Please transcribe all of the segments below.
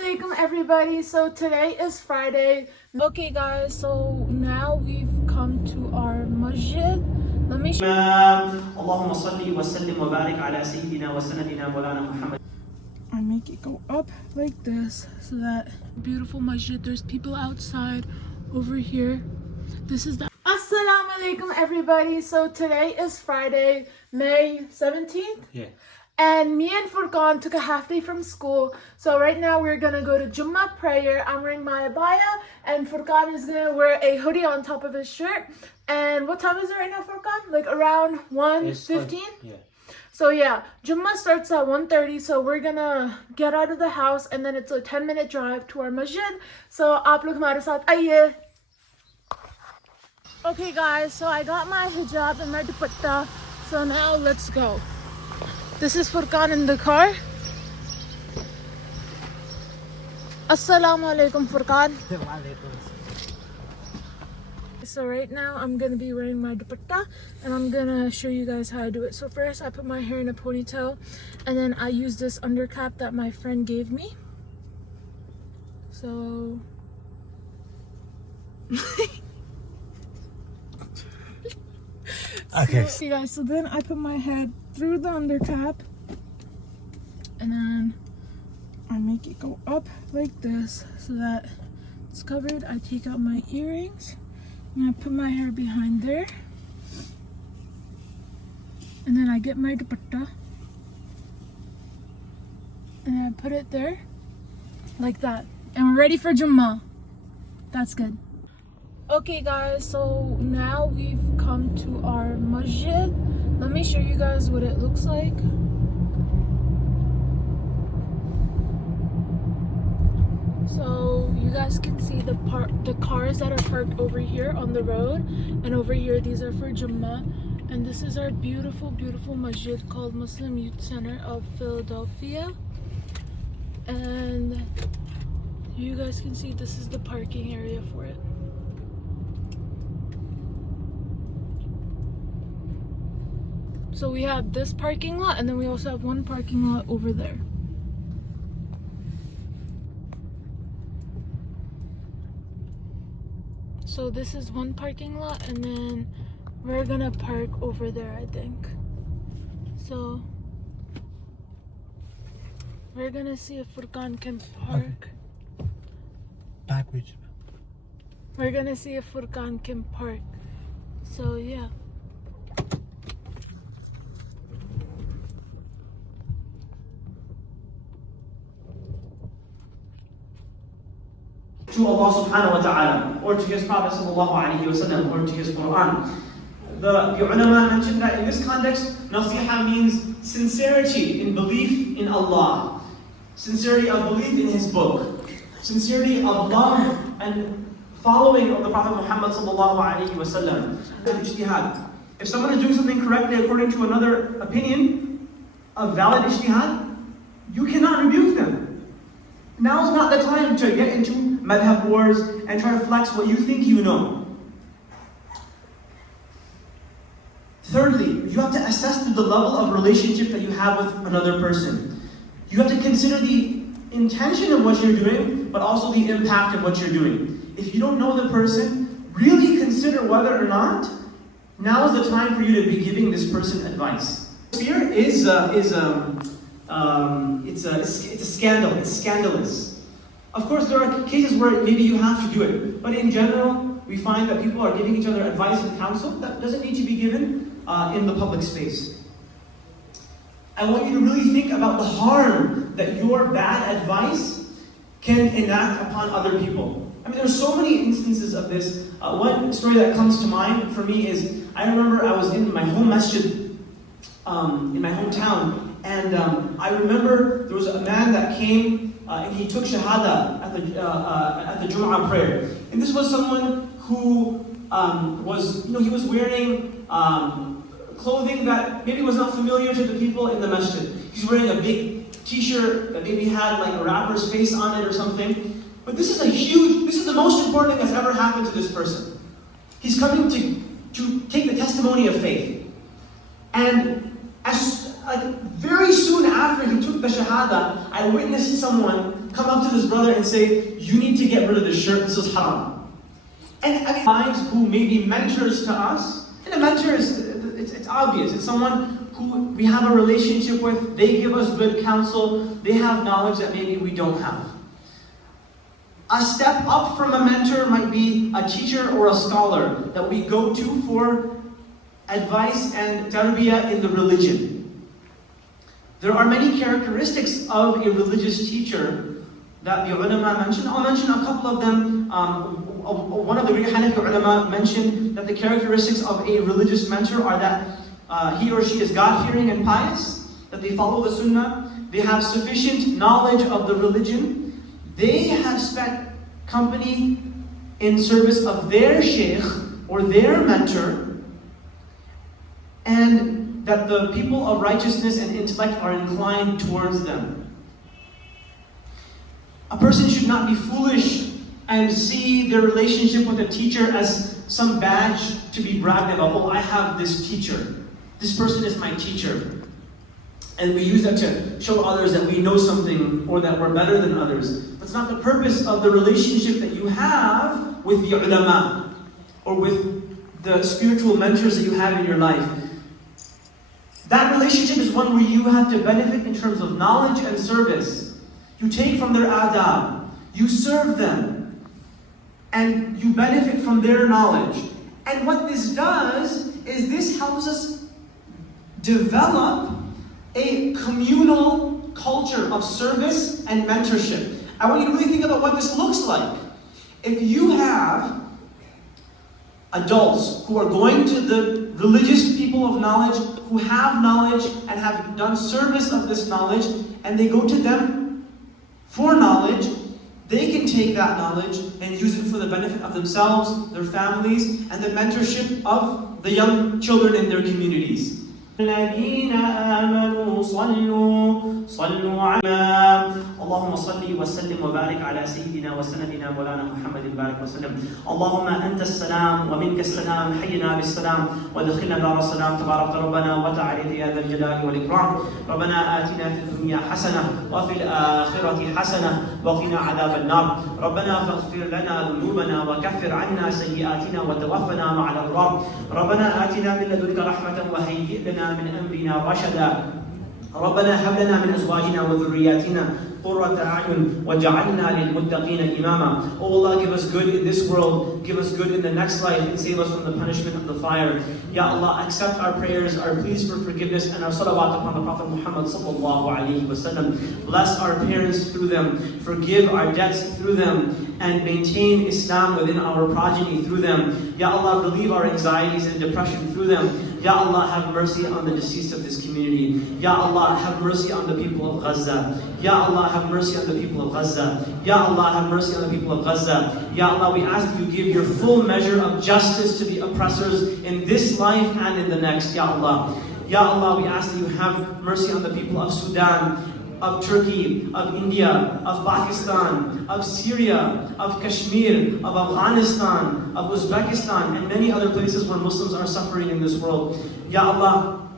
Assalamualaikum everybody. So today is Friday. Okay guys, so now we've come to our masjid. Let me show اللهم صل وسلم وبارك على سيدنا وسندنا مولانا محمد. I make it go up like this so that beautiful masjid. There's people outside over here. This is the Assalamualaikum everybody. So today is Friday, May 17th. Yeah. And me and Furqan took a half day from school. So right now we're gonna go to Juma prayer. I'm wearing my abaya and Furqan is gonna wear a hoodie on top of his shirt. And what time is it right now, Furqan? Like around 1:15? Yeah. So yeah, Juma starts at 1:30. So we're gonna get out of the house and then it's a 10-minute drive to our masjid. So aap log hamare saath aiye. Okay guys, so I got my hijab and my dupatta. So now let's go. This is Furqan in the car. Assalamu alaikum Furqan. So right now I'm gonna be wearing my dupatta and I'm gonna show you guys how I do it. So first I put my hair in a ponytail and then I use this undercap that my friend gave me. So Okay. So, guys, so then I put my head through the undercap and then I make it go up like this so that it's covered. I take out my earrings and I put my hair behind there and then I get my dupatta and I put it there like that and we're ready for Juma. That's good. Okay guys, so now we've come to our masjid. Let me show you guys what it looks like. So you guys can see the cars that are parked over here on the road, and over here these are for Juma. And this is our beautiful masjid called Muslim Youth Center of Philadelphia. And you guys can see this is the parking area for it. So we have this parking lot and then we also have one parking lot over there. So this is one parking lot and then we're gonna park over there, I think. So we're gonna see if Furqan can park. Okay. Backwards. We're gonna see if Furqan can park. So yeah. To Allah subhanahu wa ta'ala, or to his Prophet sallallahu alayhi wa sallam, or to his Quran. The ulama mentioned that in this context, nasiha means sincerity in belief in Allah, sincerity of belief in his book, sincerity of love and following of the Prophet Muhammad sallallahu alayhi wa sallam. Ijtihad. If someone is doing something correctly according to another opinion of valid ijtihad, you cannot rebuke them. Now is not the time to get into madhab wars and try to flex what you think you know. Thirdly, you have to assess the level of relationship that you have with another person. You have to consider the intention of what you're doing, but also the impact of what you're doing. If you don't know the person, really consider whether or not now is the time for you to be giving this person advice. Fear is it's a scandal. It's scandalous. Of course, there are cases where maybe you have to do it, but in general, we find that people are giving each other advice and counsel that doesn't need to be given in the public space. I want you to really think about the harm that your bad advice can enact upon other people. I mean, there's so many instances of this. One story that comes to mind for me is, I remember I was in my home masjid, in my hometown, and I remember there was a man that came and he took shahada at the Juma prayer. And this was someone who he was wearing clothing that maybe was not familiar to the people in the masjid. He's wearing a big t-shirt that maybe had like a rapper's face on it or something. But this is the most important thing that's ever happened to this person. He's coming to take the testimony of faith. And very soon after he took the shahada, I witnessed someone come up to this brother and say, you need to get rid of this shirt, this is haram. And I mean, wives who may be mentors to us, and a mentor is, it's obvious, it's someone who we have a relationship with, they give us good counsel, they have knowledge that maybe we don't have. A step up from a mentor might be a teacher or a scholar that we go to for advice and tarbiyah in the religion. There are many characteristics of a religious teacher that the ulama mentioned. I'll mention a couple of them. One of the great Hanafi ulama mentioned that the characteristics of a religious mentor are that he or she is God-fearing and pious, that they follow the sunnah, they have sufficient knowledge of the religion, they have spent company in service of their sheikh or their mentor, and that the people of righteousness and intellect are inclined towards them. A person should not be foolish and see their relationship with a teacher as some badge to be bragged about. Oh, I have this teacher. This person is my teacher. And we use that to show others that we know something or that we're better than others. That's not the purpose of the relationship that you have with the ulama or with the spiritual mentors that you have in your life. That relationship is one where you have to benefit in terms of knowledge and service. You take from their adab, you serve them, and you benefit from their knowledge. And what this does is this helps us develop a communal culture of service and mentorship. I want you to really think about what this looks like. If you have adults who are going to the religious people of knowledge, who have knowledge and have done service of this knowledge, and they go to them for knowledge, they can take that knowledge and use it for the benefit of themselves, their families, and the mentorship of the young children in their communities. الذين آمنوا صلوا على اللهم صل وسلم وبارك على سيدنا وسندنا مولانا محمد بارك وسلم. اللهم أنت السلام ومنك السلام، حينا بالسلام وادخلنا دار السلام. تبارك ربنا وتعالى يا ذا الجلال والإكرام. ربنا آتنا في الدنيا حسنة وفي الآخرة حسنة وقنا عذاب النار. ربنا فاغفر لنا ذنوبنا وكفر عنا سيئاتنا وتوفنا مع الأبرار. ربنا آتنا من لدنك رحمة وهيئ لنا من أمرنا رشدا. ربنا هب لنا من أزواجنا وذرياتنا قرة أعين وجعلنا للمتقين إماما. Oh Allah, give us good in this world, give us good in the next life, and save us from the punishment of the fire. Ya Allah, accept our prayers, our pleas for forgiveness, and our salawat upon the Prophet Muhammad sallallahu alaihi wasallam. Bless our parents through them, forgive our debts through them, and maintain Islam within our progeny through them. Ya Allah, relieve our anxieties and depression through them. Ya Allah, have mercy on the deceased of this community. Ya Allah, have mercy on the people of Gaza. Ya Allah, have mercy on the people of Gaza. Ya Allah, have mercy on the people of Gaza. Ya Allah, we ask that you give your full measure of justice to the oppressors in this life and in the next. Ya Allah. Ya Allah, we ask that you have mercy on the people of Sudan, of Turkey, of India, of Pakistan, of Syria, of Kashmir, of Afghanistan, of Uzbekistan, and many other places where Muslims are suffering in this world. Ya Allah,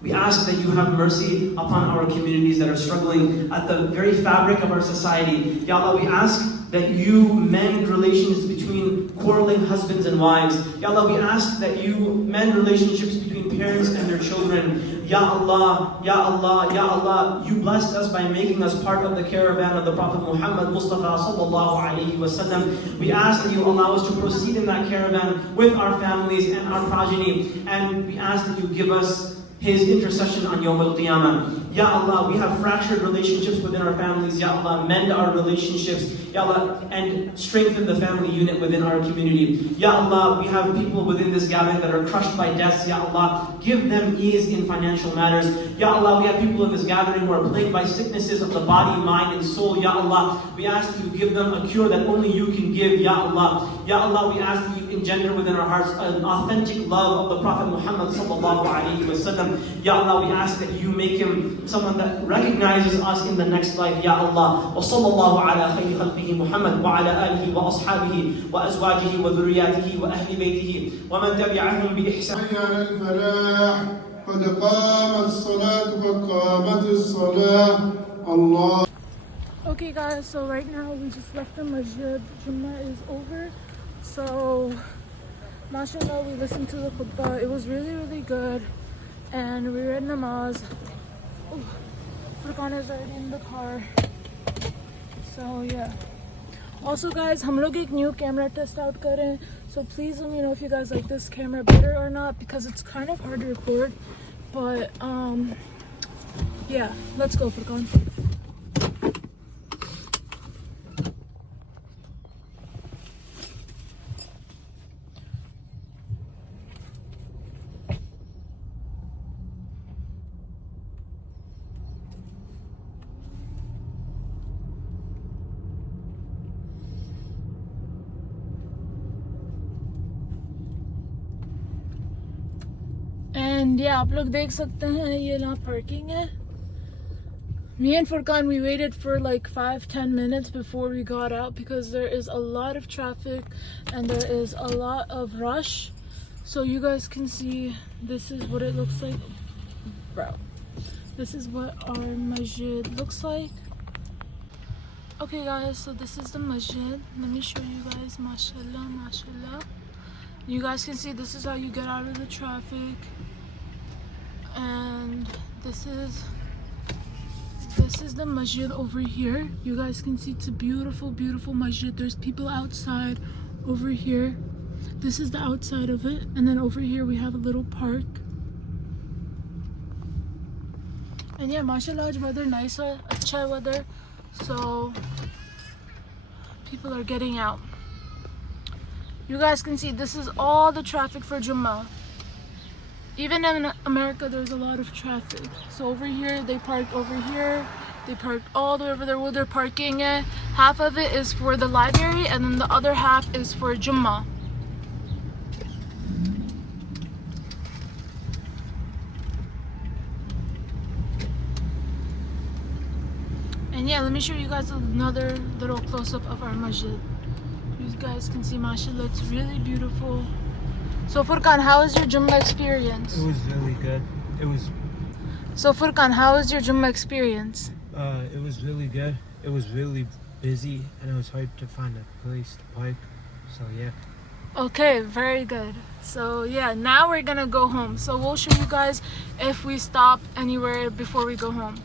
we ask that you have mercy upon our communities that are struggling at the very fabric of our society. Ya Allah, we ask that you mend relations between quarreling husbands and wives. Ya Allah, we ask that you mend relationships between parents and their children. Ya Allah, Ya Allah, Ya Allah, you blessed us by making us part of the caravan of the Prophet Muhammad Mustafa sallallahu alaihi wasallam. We ask that you allow us to proceed in that caravan with our families and our progeny, and we ask that you give us His intercession on Yawm al-Qiyamah. Ya Allah, we have fractured relationships within our families. Ya Allah, mend our relationships. Ya Allah, and strengthen the family unit within our community. Ya Allah, we have people within this gathering that are crushed by deaths. Ya Allah, give them ease in financial matters. Ya Allah, we have people in this gathering who are plagued by sicknesses of the body, mind, and soul. Ya Allah, we ask that you give them a cure that only you can give. Ya Allah. Ya Allah, we ask that you engender within our hearts an authentic love of the Prophet Muhammad sallallahu alaihi wasallam. Ya Allah, we ask that you make him someone that recognizes us in the next life. Ya Allah. Wa sallallahu ala khayri khalqihi Muhammad wa ala alihi wa ashabihi wa azwajihi wa dhurriyyatihi wa ahli baytihi wa man tabi'ahum bi ihsan. قد قامت الصلاة قد قامت الصلاة Allah. Okay guys, so right now we just left the masjid. Juma is over. So, mashallah, we listened to the khutbah. It was really good. And we read namaz. Oh, Furqan is already in the car. So yeah. Also guys, हम लोग एक new camera test out कर रहे हैं. So please let me know if you guys like this camera better or not, because it's kind of hard to record. But yeah, let's go Furqan. And yeah, आप लोग देख सकते हैं ये यहाँ parking है. Me and Furqan, we waited for like 5-10 minutes before we got out because there is a lot of traffic and there is a lot of rush. So you guys can see, this is what it looks like. Bro, this is what our masjid looks like. Okay guys, so this is the masjid. Let me show you guys. Mashallah, mashallah. You guys can see this is how you get out of the traffic. And this is the masjid over here. You guys can see it's a beautiful masjid. There's people outside over here. This is the outside of it. And then over here we have a little park. And yeah, mashallah, weather nice hai, acha weather. So people are getting out. You guys can see this is all the traffic for Jummah. Even in America, there's a lot of traffic. So over here, they park over here. They park all the way over there where they're parking. Half of it is for the library, and then the other half is for Jummah. And yeah, let me show you guys another little close-up of our masjid. You guys can see, mashallah, it's really beautiful. So Furqan, how was your Jummah experience? It was really good. So Furqan, how was your Jummah experience? It was really good. It was really busy and it was hard to find a place to park. So yeah. Okay, very good. So yeah, now we're gonna go home. So we'll show you guys if we stop anywhere before we go home.